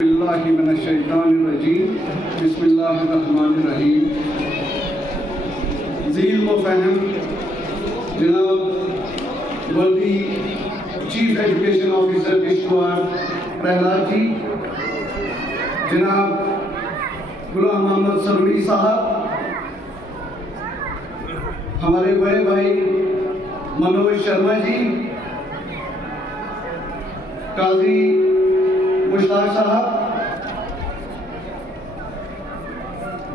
बिस्मिल्लाहिर्रहमानिर्रहीम। ज़ील व फ़हम जनाब वर्दी chief education officer Kishtwar Prahlad ji, जनाब गुलाम मोहम्मद सरूरी साहब, हमारे बड़े भाई मनोज शर्मा जी, काजी मुश्ताक साहब,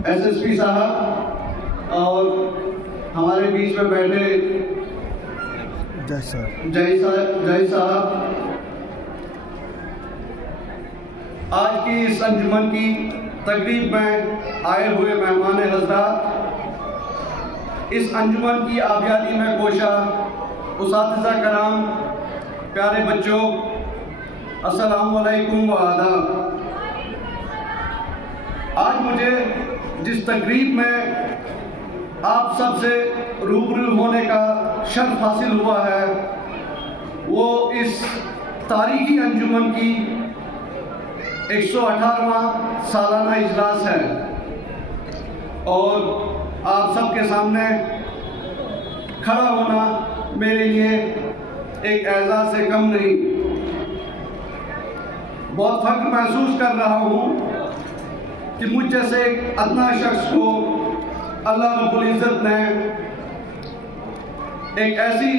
SSP साहब और हमारे बीच में बैठे जय साहब, आज की इस अंजुमन की तकरीब में आए हुए मेहमान हज़रात, इस अंजुमन की आबियादी में कोशा उसातिज़ा कराम, प्यारे बच्चों, अस्सलामु अलैकुम व आदाब। आज मुझे जिस तकरीब में आप सबसे रूबरू होने का शर्फ हासिल हुआ है वो इस तारीखी अंजुमन की 118वां सालाना इजलास है और आप सबके सामने खड़ा होना मेरे लिए एक एज़ाज़ से कम नहीं। बहुत फख्र महसूस कर रहा हूँ कि मुझ जैसे एक अदना शख्स को अल्लाह रब्बुल इज़्ज़त ने एक ऐसी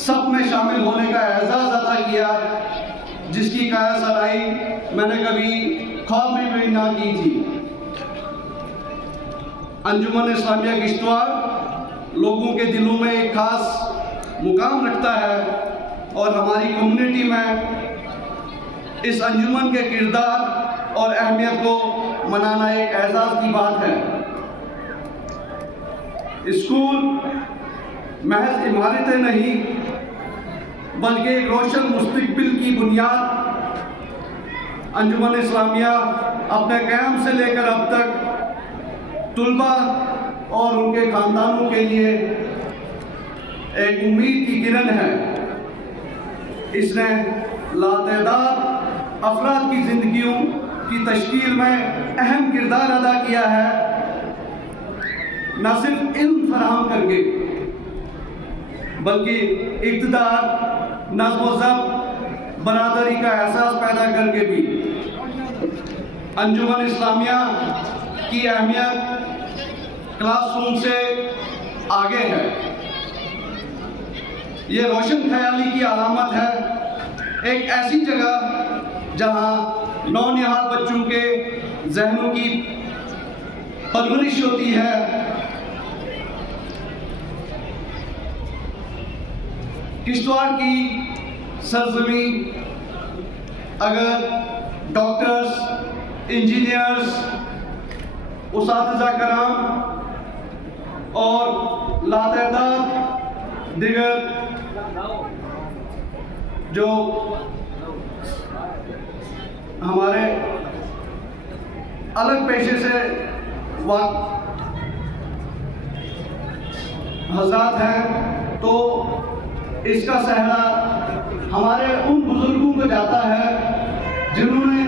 सब में शामिल होने का एजाज़ अता किया जिसकी काया-सराई मैंने कभी ख्वाब में भी ना की थी। अंजुमन इस्लामिया किश्तवाड़ लोगों के दिलों में एक खास मुकाम रखता है और हमारी कम्युनिटी में इस अंजुमन के किरदार और अहमियत को मनाना एक एजाज़ की बात है। स्कूल महज इमारतें नहीं बल्कि एक रोशन मुस्तकबिल की बुनियाद। अंजुमन इस्लामिया अपने क़याम से लेकर अब तक तुलबा और उनके ख़ानदानों के लिए एक उम्मीद की किरण है। इसने लातेदाद अफराद की ज़िंदगियों की तश्कील में अहम किरदार अदा किया है, न सिर्फ इल्म फराहम करके बल्कि इक़्तिदार, नज़्म व ज़ब्त, बरादरी का एहसास पैदा करके भी। अंजुमन इस्लामिया की अहमियत क्लासरूम से आगे है। ये रोशन ख्याली की अलामत है, एक ऐसी जगह जहाँ नौनिहाल बच्चों के जहनों की परवरिश होती है। किश्तवाड़ की सरज़मी अगर डॉक्टर्स, इंजीनियर्स, उसातिज़ा कराम और लातेदाद दिगर जो हमारे अलग पेशे से हज़रात हैं, तो इसका सहरा हमारे उन बुजुर्गों को जाता है जिन्होंने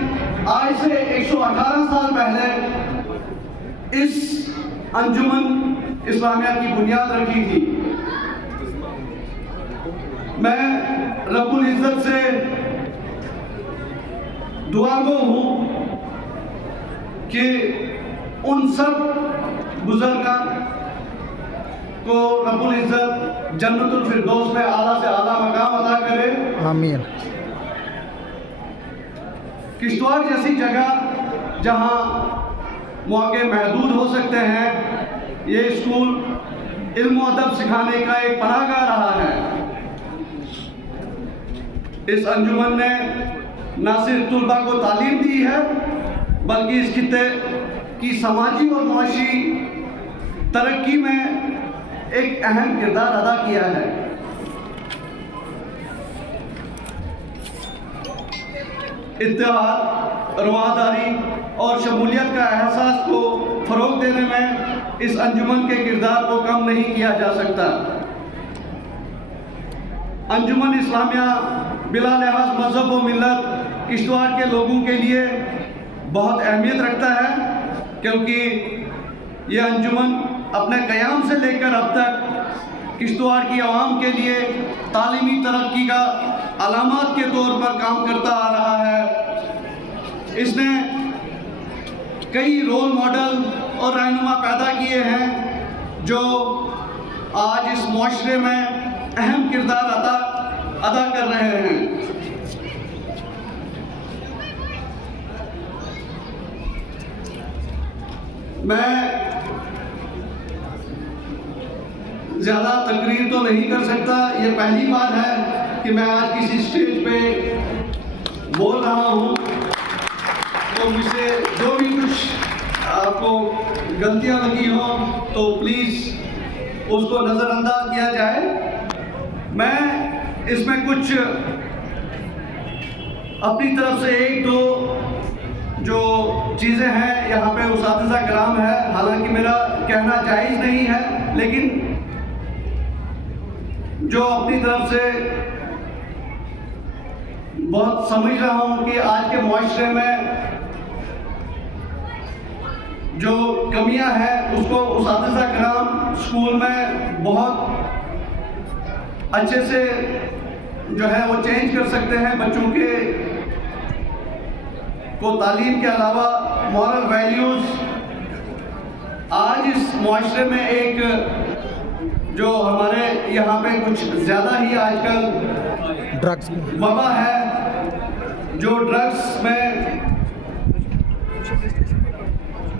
आज से 118 साल पहले इस अंजुमन इस्लामिया की बुनियाद रखी थी। मैं रब्बुल इज़्ज़त से दुआगो हूँ कि उन सब बुजुर्गान को रब्बुल इज़्ज़त जन्नतुल फिरदौस में आला से आला मकाम अता करे। आमीन। किश्तवाड़ जैसी जगह जहाँ मौके महदूद हो सकते हैं, ये स्कूल इल्म व अदब सिखाने का एक पनाहगाह रहा है। इस अंजुमन ने न सिर्फ तुलबा को तालीम दी है बल्कि इस खित्ते की समाजी और मुआशी तरक्की में एक अहम किरदार अदा किया है। इत्तेहाद, रवादारी और शमूलियत का एहसास को फ़रोग़ देने में इस अंजुमन के किरदार को कम नहीं किया जा सकता। अंजुमन इस्लामिया बिला लिहाज मज़हब व मिल्लत किश्तवाड़ के लोगों के लिए बहुत अहमियत रखता है, क्योंकि ये अंजुमन अपने क़याम से लेकर अब तक किश्तवाड़ की आवाम के लिए तालीमी तरक्की का अलामत के तौर पर काम करता आ रहा है। इसने कई रोल मॉडल और रहनुमा पैदा किए हैं जो आज इस मुआशरे में अहम किरदार अदा कर रहे हैं। मैं ज़्यादा तकरीर तो नहीं कर सकता, ये पहली बार है कि मैं आज किसी स्टेज पे बोल रहा हूँ, तो मुझसे जो भी कुछ आपको गलतियाँ लगी हो तो प्लीज़ उसको नज़रअंदाज किया जाए। मैं इसमें कुछ अपनी तरफ से एक दो जो चीज़ें हैं, यहाँ पे उस्तादिज़ा कराम है, हालांकि मेरा कहना जायज़ नहीं है, लेकिन जो अपनी तरफ से बहुत समझ रहा हूँ कि आज के मुआशरे में जो कमियां हैं उसको उस्तादिज़ा कराम स्कूल में बहुत अच्छे से जो है वो चेंज कर सकते हैं। बच्चों के को तालीम के अलावा मॉरल वैल्यूज़ आज इस मुआशरे में एक जो हमारे यहाँ पे कुछ ज़्यादा ही आजकल ड्रग्स वबा है, जो ड्रग्स में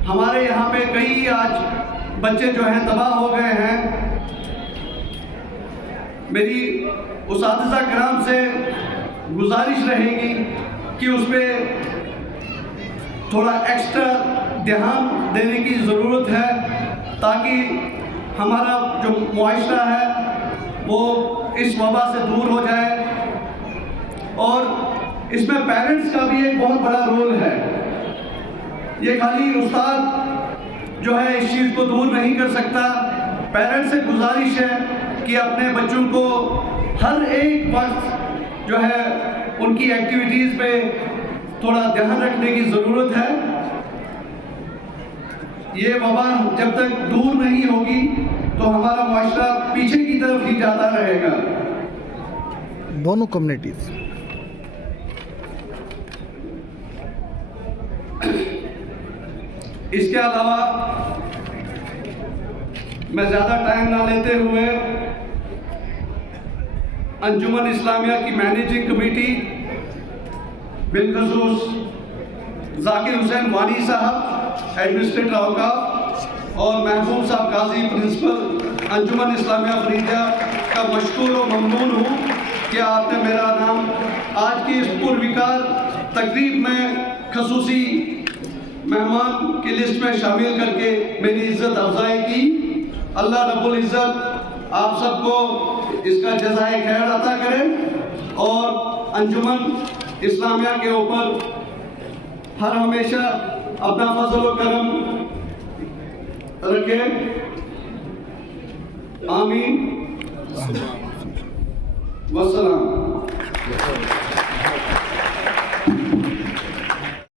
हमारे यहाँ पे कई आज बच्चे जो हैं तबाह हो गए हैं। मेरी उस्तादिज़ा कराम से गुजारिश रहेगी कि उस पर थोड़ा एक्स्ट्रा ध्यान देने की ज़रूरत है, ताकि हमारा जो मुआशरा है वो इस वबा से दूर हो जाए। और इसमें पेरेंट्स का भी एक बहुत बड़ा रोल है। ये खाली उस्ताद जो है इस चीज़ को दूर नहीं कर सकता। पेरेंट्स से गुजारिश है कि अपने बच्चों को हर एक वक्त जो है उनकी एक्टिविटीज़ पे थोड़ा ध्यान रखने की ज़रूरत है। ये वबा जब तक दूर नहीं होगी तो हमारा मुआशरा पीछे की तरफ ही जाता रहेगा। दोनों कम्युनिटीज़ इसके अलावा मैं ज़्यादा टाइम ना लेते हुए अंजुमन इस्लामिया की मैनेजिंग कमेटी बिलखसूस जाकिर हुसैन वानी साहब एडमिनिस्ट्रेटर औकाफ और महबूब साहब काजी प्रिंसिपल अंजुमन इस्लामिया फरीदिया का मशकूर व ममनून हूँ कि आपने मेरा नाम आज की इस पुरविकार तकरीब में खसूसी मेहमान की लिस्ट में शामिल करके मेरी इज्जत अफजाई की। अल्लाह रब्बुल इज़्ज़त आप सबको इसका जज़ाए खैर अता करे और अंजुमन इस्लामिया के ऊपर हर हमेशा अपना फजल व करम रखे। आमीन वस्सलाम।